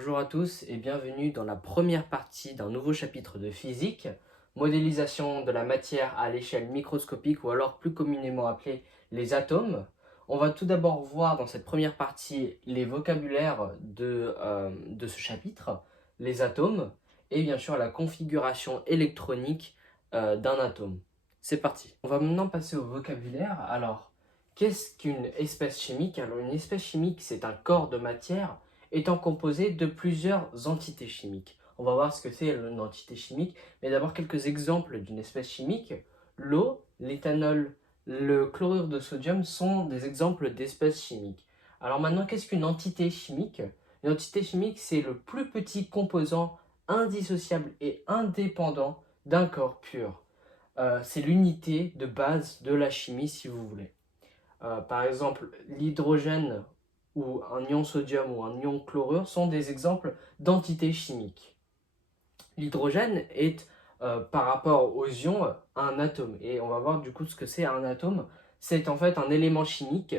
Bonjour à tous et bienvenue dans la première partie d'un nouveau chapitre de physique, modélisation de la matière à l'échelle microscopique ou alors plus communément appelée les atomes. On va tout d'abord voir dans cette première partie les vocabulaires de ce chapitre, les atomes et bien sûr la configuration électronique d'un atome. C'est parti. On va maintenant passer au vocabulaire. Alors, qu'est-ce qu'une espèce chimique? Alors une espèce chimique, c'est un corps de matière étant composé de plusieurs entités chimiques. On va voir ce que c'est une entité chimique, mais d'abord quelques exemples d'une espèce chimique. L'eau, l'éthanol, le chlorure de sodium sont des exemples d'espèces chimiques. Alors maintenant, qu'est-ce qu'une entité chimique? Une entité chimique, c'est le plus petit composant indissociable et indépendant d'un corps pur. C'est l'unité de base de la chimie, si vous voulez. Par exemple, l'hydrogène ou un ion sodium ou un ion chlorure sont des exemples d'entités chimiques. L'hydrogène est, par rapport aux ions, un atome. Et on va voir du coup ce que c'est un atome. C'est en fait un élément chimique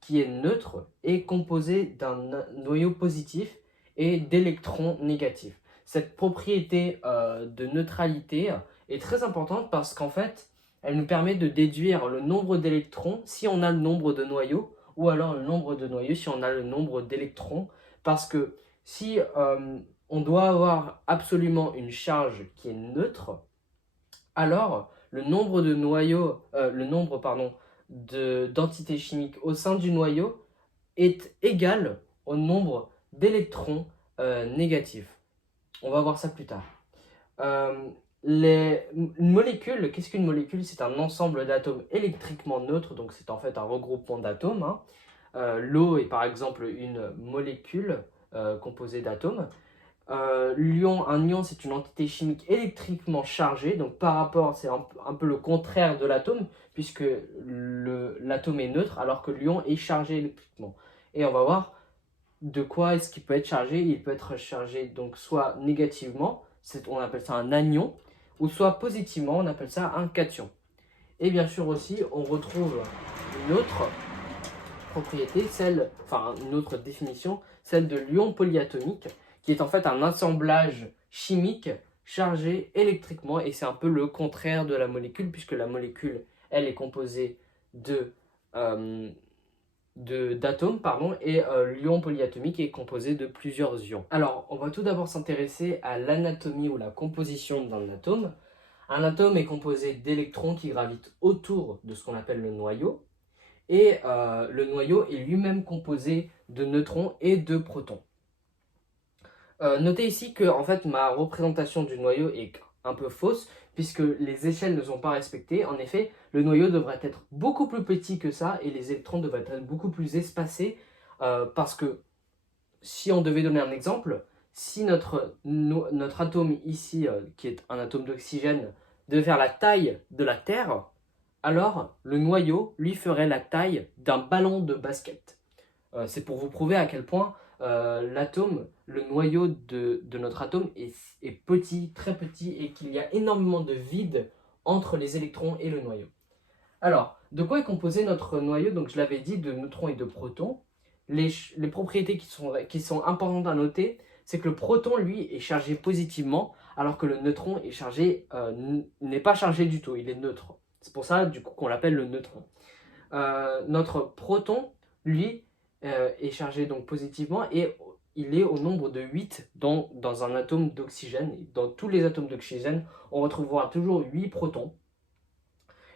qui est neutre et composé d'un noyau positif et d'électrons négatifs. Cette propriété de neutralité est très importante parce qu'en fait, elle nous permet de déduire le nombre d'électrons si on a le nombre de noyaux ou alors le nombre de noyaux si on a le nombre d'électrons. Parce que si on doit avoir absolument une charge qui est neutre, alors le nombre de noyaux, d'entités chimiques au sein du noyau est égal au nombre d'électrons négatifs. On va voir ça plus tard. Une molécule, qu'est-ce qu'une molécule? C'est un ensemble d'atomes électriquement neutres, donc c'est en fait un regroupement d'atomes. L'eau est par exemple une molécule composée d'atomes. Un ion, c'est une entité chimique électriquement chargée, donc par rapport, c'est un peu le contraire de l'atome, puisque l'atome est neutre, alors que l'ion est chargé électriquement. Et on va voir de quoi est-ce qu'il peut être chargé. Il peut être chargé donc soit négativement, on appelle ça un anion, ou soit positivement, on appelle ça un cation. Et bien sûr aussi, on retrouve une autre propriété, une autre définition, celle de l'ion polyatomique, qui est en fait un assemblage chimique chargé électriquement, et c'est un peu le contraire de la molécule, puisque la molécule, elle est composée d'atomes, et l'ion polyatomique est composé de plusieurs ions. Alors, on va tout d'abord s'intéresser à l'anatomie ou la composition d'un atome. Un atome est composé d'électrons qui gravitent autour de ce qu'on appelle le noyau, et le noyau est lui-même composé de neutrons et de protons. Notez ici que en fait, ma représentation du noyau est un peu fausse, puisque les échelles ne sont pas respectées. En effet, le noyau devrait être beaucoup plus petit que ça, et les électrons devraient être beaucoup plus espacés, parce que si on devait donner un exemple, si notre atome ici, qui est un atome d'oxygène, devait faire la taille de la Terre, alors le noyau lui ferait la taille d'un ballon de basket. C'est pour vous prouver à quel point le noyau de notre atome est petit, très petit, et qu'il y a énormément de vide entre les électrons et le noyau. Alors, de quoi est composé notre noyau? Donc je l'avais dit, de neutrons et de protons. Les propriétés qui sont importantes à noter, c'est que le proton, lui, est chargé positivement, alors que le neutron n'est pas chargé du tout, il est neutre. C'est pour ça, du coup, qu'on l'appelle le neutron. Notre proton, lui, est chargé donc positivement, et il est au nombre de 8 dans un atome d'oxygène. Dans tous les atomes d'oxygène, on retrouvera toujours 8 protons.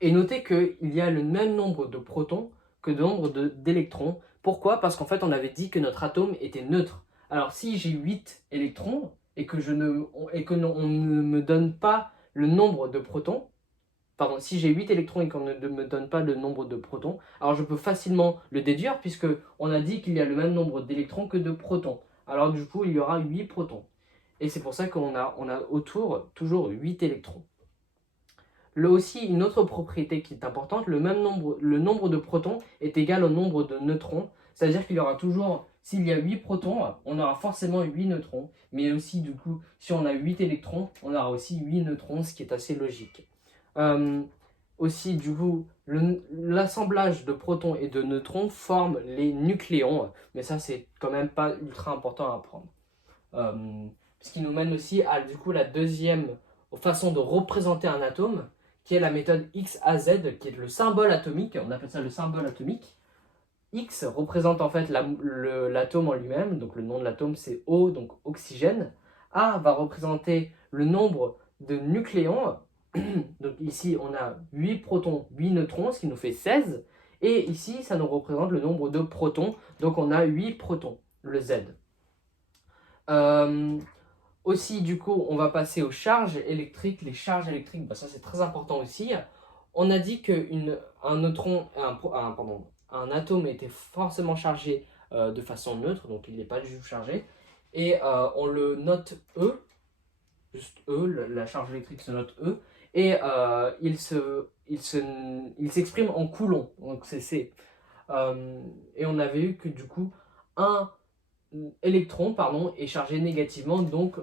Et notez qu'il y a le même nombre de protons que de nombre d'électrons. Pourquoi? Parce qu'en fait, on avait dit que notre atome était neutre. Alors, si j'ai 8 électrons et que on ne me donne pas le nombre de protons, pardon, si j'ai 8 électrons et qu'on ne me donne pas le nombre de protons, alors je peux facilement le déduire, puisque on a dit qu'il y a le même nombre d'électrons que de protons. Alors du coup, il y aura 8 protons. Et c'est pour ça qu'on a autour toujours 8 électrons. Là aussi, une autre propriété qui est importante, le nombre de protons est égal au nombre de neutrons. C'est-à-dire qu'il y aura toujours, s'il y a 8 protons, on aura forcément 8 neutrons. Mais aussi, du coup, si on a 8 électrons, on aura aussi 8 neutrons, ce qui est assez logique. Aussi, du coup, l'assemblage de protons et de neutrons forme les nucléons. Mais ça, c'est quand même pas ultra important à apprendre. ce qui nous mène aussi à du coup la deuxième façon de représenter un atome, qui est la méthode XAZ, qui est le symbole atomique. On appelle ça le symbole atomique. X représente en fait l'atome en lui-même, donc le nom de l'atome c'est O, donc oxygène. A va représenter le nombre de nucléons. Donc ici on a 8 protons, 8 neutrons, ce qui nous fait 16. Et ici ça nous représente le nombre de protons, donc on a 8 protons, le Z. Aussi du coup on va passer aux charges électriques. Les charges électriques, ça c'est très important aussi. On a dit qu'un neutron, un atome était forcément chargé de façon neutre, donc il n'est pas du tout chargé. Et on le note E, juste E, la charge électrique se note E, et il s'exprime en coulomb, donc c'est C. Et on avait eu que du coup, un électron est chargé négativement, donc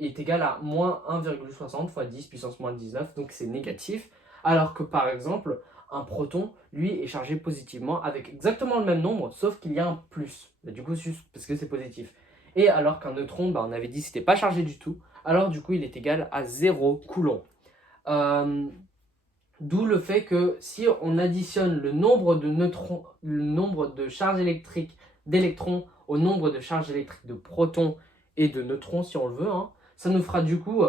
est égal à moins 1,60 fois 10 puissance moins 19, donc c'est négatif. Alors que par exemple, un proton, lui, est chargé positivement avec exactement le même nombre, sauf qu'il y a un plus. Mais du coup, juste parce que c'est positif. Et alors qu'un neutron, on avait dit que c'était pas chargé du tout, alors du coup, il est égal à 0 coulomb. D'où le fait que si on additionne le nombre de neutrons, le nombre de charges électriques d'électrons au nombre de charges électriques de protons et de neutrons, si on le veut, ça nous fera du coup,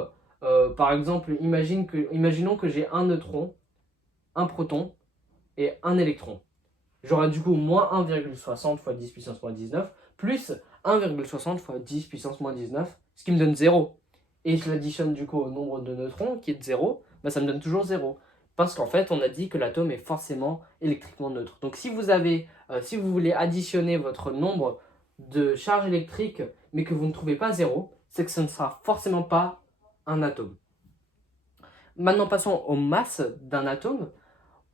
par exemple, imaginons que j'ai un neutron, un proton et un électron. J'aurai du coup moins 1,60 fois 10 puissance moins 19 plus 1,60 fois 10 puissance moins 19, ce qui me donne 0. Et je l'additionne du coup au nombre de neutrons qui est de 0, ça me donne toujours 0. Parce qu'en fait, on a dit que l'atome est forcément électriquement neutre. Donc si vous voulez additionner votre nombre de charges électriques, mais que vous ne trouvez pas 0, c'est que ce ne sera forcément pas un atome. Maintenant, passons aux masses d'un atome.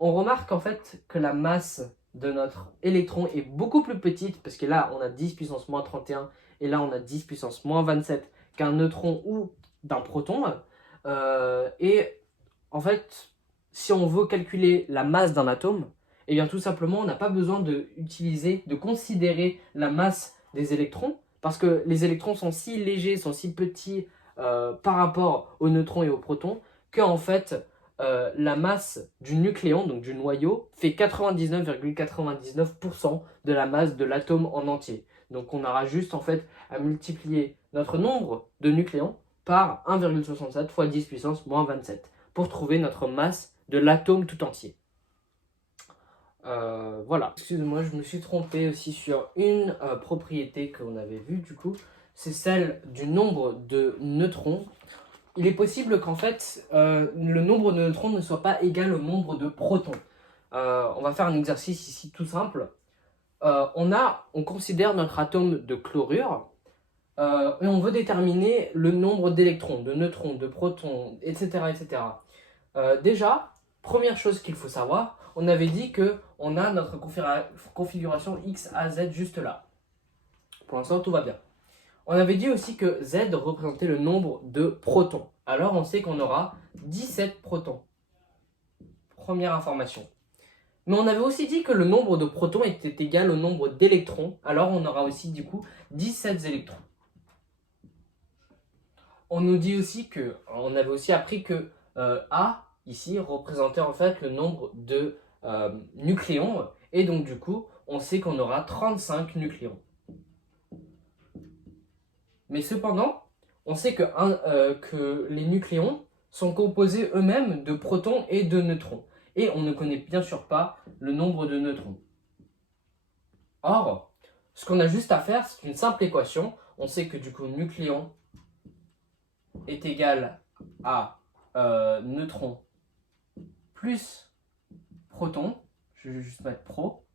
On remarque en fait que la masse de notre électron est beaucoup plus petite, parce que là, on a 10 puissance moins 31, et là, on a 10 puissance moins 27 qu'un neutron ou d'un proton. Et en fait, si on veut calculer la masse d'un atome, eh bien tout simplement, on n'a pas besoin de considérer la masse des électrons, parce que les électrons sont si légers, sont si petits par rapport aux neutrons et aux protons, qu'en fait, la masse du nucléon, donc du noyau, fait 99,99% de la masse de l'atome en entier. Donc on aura juste en fait à multiplier notre nombre de nucléons par 1,67 fois 10 puissance moins 27 pour trouver notre masse de l'atome tout entier. Voilà. Excusez-moi, je me suis trompé aussi sur une propriété qu'on avait vue du coup. C'est celle du nombre de neutrons. Il est possible qu'en fait, le nombre de neutrons ne soit pas égal au nombre de protons. On va faire un exercice ici tout simple. On considère notre atome de chlorure et on veut déterminer le nombre d'électrons, de neutrons, de protons, etc. etc. Déjà, première chose qu'il faut savoir, on avait dit qu'on a notre configuration X, A, Z juste là. Pour l'instant, tout va bien. On avait dit aussi que Z représentait le nombre de protons. Alors, on sait qu'on aura 17 protons. Première information. Mais on avait aussi dit que le nombre de protons était égal au nombre d'électrons. Alors, on aura aussi du coup 17 électrons. On nous dit aussi on avait aussi appris que A, ici, représentait en fait le nombre de nucléons. Et donc, du coup, on sait qu'on aura 35 nucléons. Mais cependant, on sait que les nucléons sont composés eux-mêmes de protons et de neutrons. Et on ne connaît bien sûr pas le nombre de neutrons. Or, ce qu'on a juste à faire, c'est une simple équation. On sait que du coup, nucléon est égal à neutron plus proton. Je vais juste mettre pro.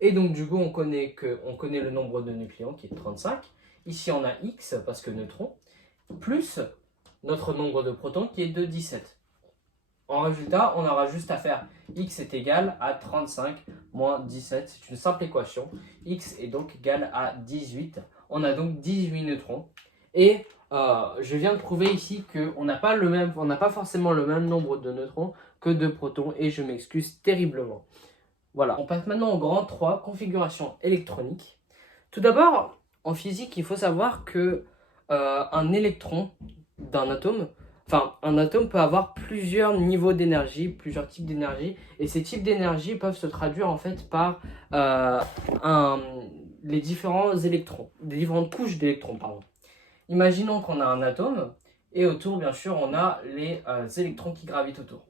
Et donc, du coup, on connaît le nombre de nucléons qui est 35. Ici, on a X, parce que neutron, plus notre nombre de protons qui est de 17. En résultat, on aura juste à faire X est égal à 35 moins 17. C'est une simple équation. X est donc égal à 18. On a donc 18 neutrons. Et je viens de prouver ici qu'on n'a pas forcément le même nombre de neutrons que de protons. Et je m'excuse terriblement. Voilà. On passe maintenant au grand 3, configuration électronique. Tout d'abord, en physique, il faut savoir que un électron d'un atome, enfin un atome peut avoir plusieurs niveaux d'énergie, plusieurs types d'énergie, et ces types d'énergie peuvent se traduire en fait par les différents électrons, les différentes couches d'électrons, pardon. Imaginons qu'on a un atome, et autour bien sûr on a les électrons qui gravitent autour.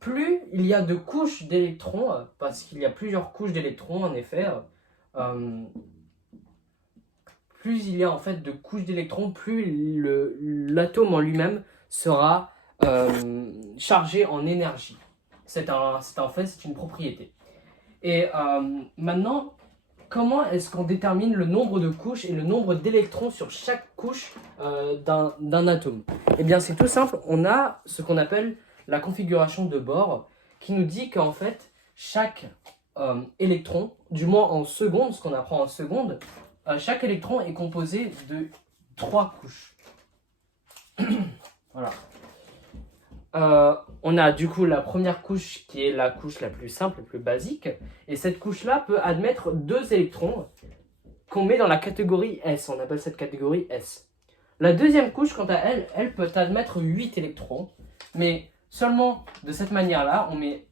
Plus il y a de couches d'électrons, parce qu'il y a plusieurs couches d'électrons en effet, plus il y a en fait de couches d'électrons, plus l'atome en lui-même sera chargé en énergie. C'est un fait, c'est une propriété. Et maintenant, comment est-ce qu'on détermine le nombre de couches et le nombre d'électrons sur chaque couche d'un atome? Eh bien, c'est tout simple. On a ce qu'on appelle la configuration de Bohr qui nous dit qu'en fait, chaque électron, du moins en secondes, ce qu'on apprend en secondes, chaque électron est composé de 3 couches. Voilà. On a du coup la première couche qui est la couche la plus simple, la plus basique. Et cette couche-là peut admettre 2 électrons qu'on met dans la catégorie S. On appelle cette catégorie S. La deuxième couche, quant à elle, elle peut admettre 8 électrons. Mais seulement de cette manière-là,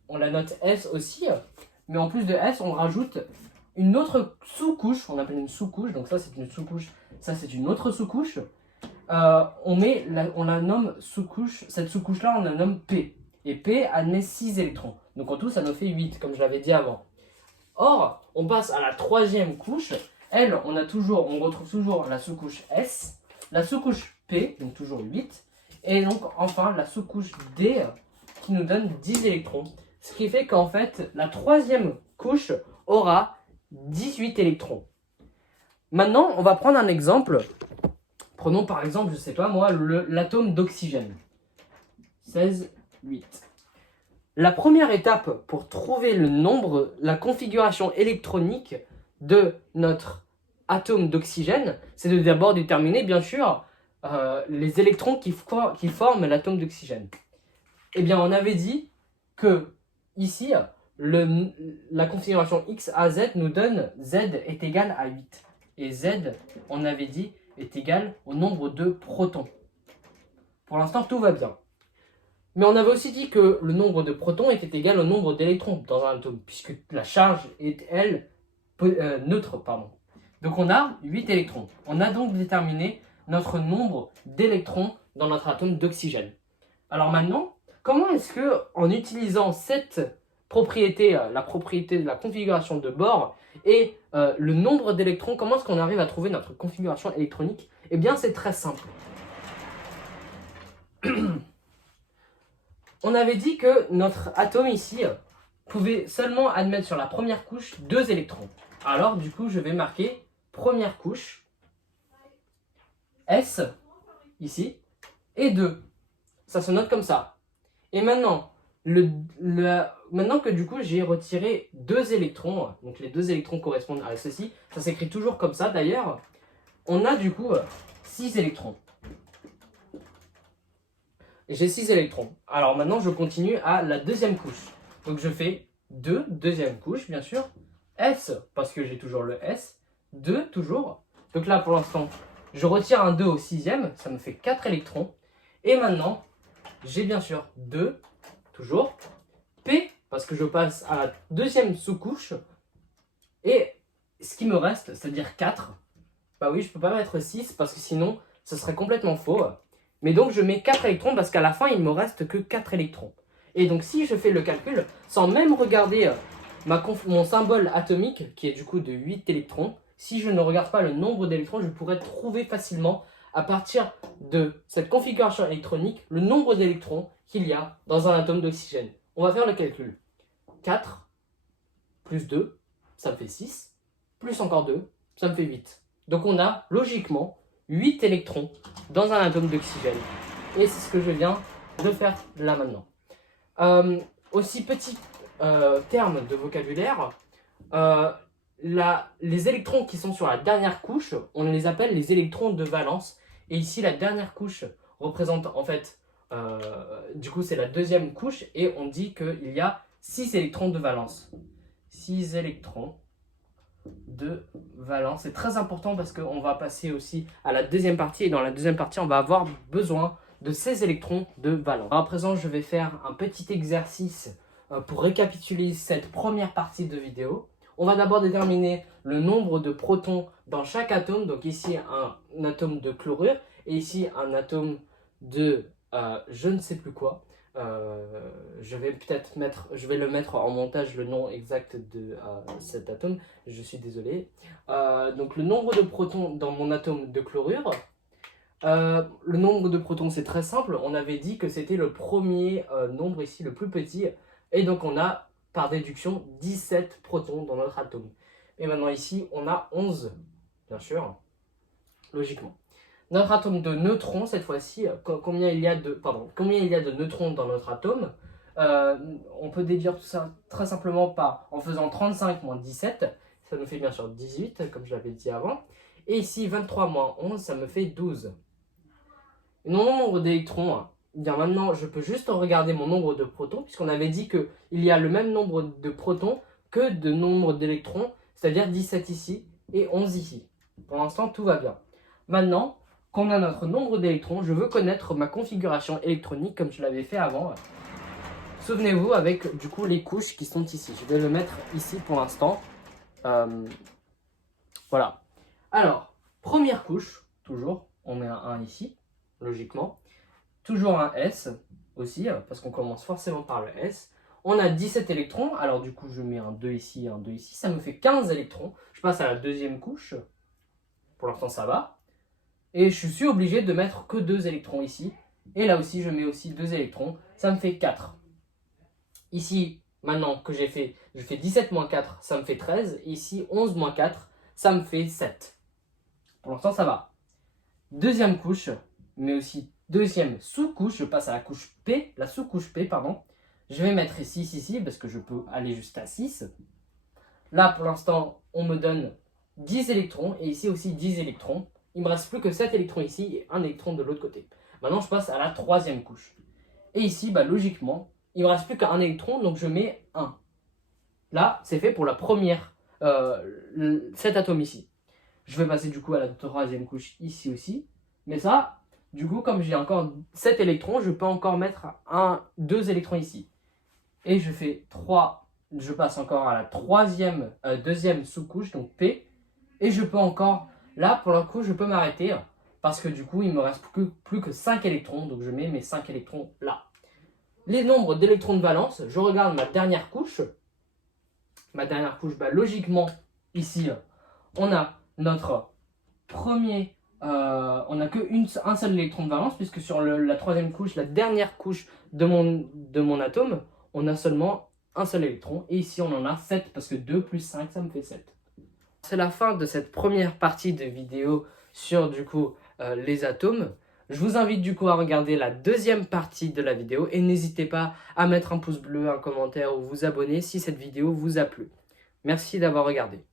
on la note S aussi. Mais en plus de S, on rajoute une autre sous-couche. On appelle une sous-couche. Donc ça, c'est une sous-couche. Ça, c'est une autre sous-couche. On la nomme sous-couche, cette sous-couche-là, on la nomme P. Et P admet 6 électrons. Donc en tout, ça nous fait 8, comme je l'avais dit avant. Or, on passe à la troisième couche. Elle, on retrouve toujours la sous-couche S, la sous-couche P, donc toujours 8, et donc enfin la sous-couche D, qui nous donne 10 électrons. Ce qui fait qu'en fait, la troisième couche aura 18 électrons. Maintenant, on va prendre un exemple. Prenons par exemple, je sais pas moi, l'atome d'oxygène. 16, 8. La première étape pour trouver le nombre, la configuration électronique de notre atome d'oxygène, c'est de d'abord déterminer, bien sûr, les électrons qui forment l'atome d'oxygène. Eh bien, on avait dit que ici, la configuration X, A, Z nous donne Z est égal à 8. Et Z, on avait dit, est égal au nombre de protons. Pour l'instant, tout va bien. Mais on avait aussi dit que le nombre de protons était égal au nombre d'électrons dans un atome, puisque la charge est, elle, neutre. Donc on a 8 électrons. On a donc déterminé notre nombre d'électrons dans notre atome d'oxygène. Alors maintenant, comment est-ce que, en utilisant cette propriété, la propriété de la configuration de Bohr et le nombre d'électrons, comment est-ce qu'on arrive à trouver notre configuration électronique? Eh bien, c'est très simple. On avait dit que notre atome ici pouvait seulement admettre sur la première couche 2 électrons. Alors, du coup, je vais marquer première couche, S, ici, et 2. Ça se note comme ça. Et maintenant, maintenant que du coup j'ai retiré 2 électrons, donc les 2 électrons correspondent à ceci, ça s'écrit toujours comme ça d'ailleurs, on a du coup 6 électrons. J'ai 6 électrons. Alors maintenant je continue à la deuxième couche. Donc je fais 2, deuxième couche bien sûr, S, parce que j'ai toujours le S, 2 toujours. Donc là pour l'instant, je retire un 2 au sixième, ça me fait 4 électrons. Et maintenant, j'ai bien sûr 2, toujours, P, parce que je passe à la deuxième sous-couche, et ce qui me reste, c'est-à-dire 4, bah oui, je peux pas mettre 6, parce que sinon, ce serait complètement faux. Mais donc, je mets 4 électrons, parce qu'à la fin, il me reste que 4 électrons. Et donc, si je fais le calcul, sans même regarder mon symbole atomique, qui est du coup de 8 électrons, si je ne regarde pas le nombre d'électrons, je pourrais trouver facilement, à partir de cette configuration électronique, le nombre d'électrons qu'il y a dans un atome d'oxygène. On va faire le calcul. 4 plus 2, ça me fait 6, plus encore 2, ça me fait 8. Donc on a logiquement 8 électrons dans un atome d'oxygène. Et c'est ce que je viens de faire là maintenant. Aussi petit terme de vocabulaire, les électrons qui sont sur la dernière couche, on les appelle les électrons de valence. Et ici, la dernière couche représente en fait, du coup, c'est la deuxième couche. Et on dit qu'il y a 6 électrons de valence. 6 électrons de valence. C'est très important parce qu'on va passer aussi à la deuxième partie. Et dans la deuxième partie, on va avoir besoin de ces électrons de valence. Alors à présent, je vais faire un petit exercice pour récapituler cette première partie de vidéo. On va d'abord déterminer le nombre de protons dans chaque atome. Donc ici, un atome de chlorure et ici, un atome de je ne sais plus quoi. Je vais le mettre en montage le nom exact de cet atome. Je suis désolé. Donc le nombre de protons dans mon atome de chlorure. Le nombre de protons, c'est très simple. On avait dit que c'était le premier nombre ici, le plus petit. Et donc on a, par déduction, 17 protons dans notre atome. Et maintenant ici, on a 11, bien sûr, logiquement. Notre atome de neutrons, cette fois-ci, combien il y a de neutrons dans notre atome? On peut déduire tout ça très simplement en faisant 35 moins 17. Ça nous fait bien sûr 18, comme je l'avais dit avant. Et ici, 23 moins 11, ça me fait 12. Et mon nombre d'électrons, bien maintenant, je peux juste regarder mon nombre de protons, puisqu'on avait dit qu'il y a le même nombre de protons que de nombre d'électrons, c'est-à-dire 17 ici et 11 ici. Pour l'instant, tout va bien. Maintenant, qu'on a notre nombre d'électrons, je veux connaître ma configuration électronique comme je l'avais fait avant. Souvenez-vous avec du coup les couches qui sont ici. Je vais le mettre ici pour l'instant. Voilà. Alors, première couche, toujours, on met un 1 ici, logiquement. Toujours un S aussi, parce qu'on commence forcément par le S. On a 17 électrons, alors du coup je mets un 2 ici, un 2 ici, ça me fait 15 électrons. Je passe à la deuxième couche, pour l'instant ça va. Et je suis obligé de mettre que 2 électrons ici. Et là aussi, je mets aussi 2 électrons. Ça me fait 4. Ici, maintenant que je fais 17 moins 4, ça me fait 13. Et ici, 11 moins 4, ça me fait 7. Pour l'instant, ça va. Deuxième couche, mais aussi deuxième sous-couche. Je passe à la couche P, la sous-couche P, pardon. Je vais mettre 6 ici, parce que je peux aller jusqu'à 6. Là, pour l'instant, on me donne 10 électrons. Et ici aussi 10 électrons. Il me reste plus que 7 électrons ici et 1 électron de l'autre côté. Maintenant, je passe à la troisième couche. Et ici, logiquement, il me reste plus qu'un électron, donc je mets 1. Là, c'est fait pour la première, cet atome ici. Je vais passer du coup à la troisième couche ici aussi. Mais ça, du coup, comme j'ai encore 7 électrons, je peux encore mettre 2 électrons ici. Et je fais 3, je passe encore à la deuxième sous-couche, donc P. Et je peux encore... Là, pour le coup, je peux m'arrêter parce que du coup, il me reste plus que 5 électrons. Donc, je mets mes 5 électrons là. Les nombres d'électrons de valence, je regarde ma dernière couche. Ma dernière couche, logiquement, ici, on a notre premier... on n'a qu'un seul électron de valence puisque sur la troisième couche, la dernière couche de mon atome, on a seulement un seul électron. Et ici, on en a 7 parce que 2 plus 5, ça me fait 7. C'est la fin de cette première partie de vidéo sur du coup les atomes. Je vous invite du coup à regarder la deuxième partie de la vidéo et n'hésitez pas à mettre un pouce bleu, un commentaire ou vous abonner si cette vidéo vous a plu. Merci d'avoir regardé.